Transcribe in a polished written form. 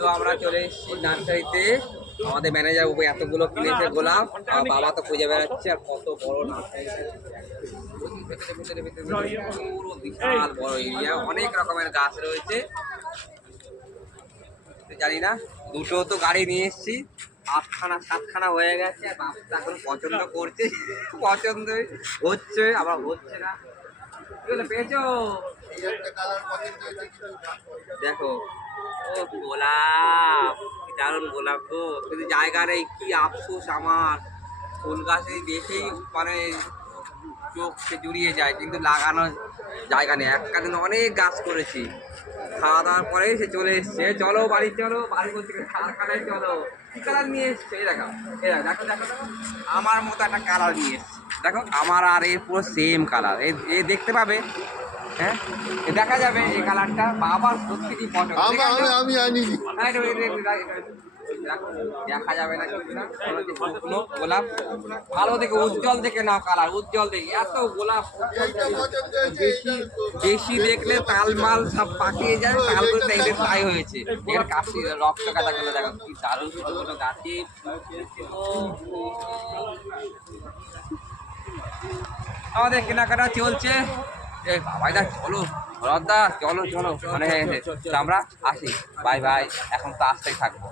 তো আমরা চলে এসেছি নার্সারিতে। আমাদের ম্যানেজার উপরে এতগুলো কিনেছে গোলাপ, আর বাবা তো খুঁজে বেড়াচ্ছে। আর কত বড় নার্সারি, পুরো বিশাল বড় এরিয়া, অনেক রকমের গাছ রয়েছে। জানি না, দুটো তো গাড়ি নিয়ে এসেছি, 8খানা 7খানা হয়ে গেছে। আর বাবা এখন পছন্দ করছে, পছন্দ হচ্ছে আবার হচ্ছে না। পেয়েছো দেখো, ও গোলাপ, দারুণ গোলাপ গো। কিন্তু জায়গা নেই, কি আফসোস আমার। ফুল গাছে দেখেই মানে চোখে জুড়িয়ে যায়, কিন্তু লাগানোর জায়গা নেই। একদিন অনেক গাছ করেছি, খাওয়া দাওয়ার পরেই সে চলে এসছে। চলো বাড়ি, চলো বাড়ি বলতে কারখানায় চলো। কি কালার নিয়ে এসছে? এই দেখো, দেখো দেখো দেখো, আমার মতো একটা কালার নিয়ে এসছে। দেখো আমার আর এর পুরো সেম কালার, এ দেখতে পাবে। হ্যাঁ, দেখা যাবে এই কালারটা। বাবার সত্যি কি পছন্দ, আমি আনি দেখা যাবে না কিছু না। শুকনো গোলাপ ভালো দেখে, উজ্জ্বল দেখে নাও, কালার উজ্জ্বল দেখে। এত গোলাপ বেশি দেখলে তালমাল সব পাকিয়ে যায়, তাল করতে এদের তাই হয়েছে। এর কাশি রক্ত কাটা গুলো দেখো, কি দারুণ ছোটো গাছে। আমাদের কেনাকাটা চলছে। এই বাবাই দা চলো, রদা চলো চলো, মানে আমরা আসি, বাই বাই। এখন তো আসতেই থাকবো।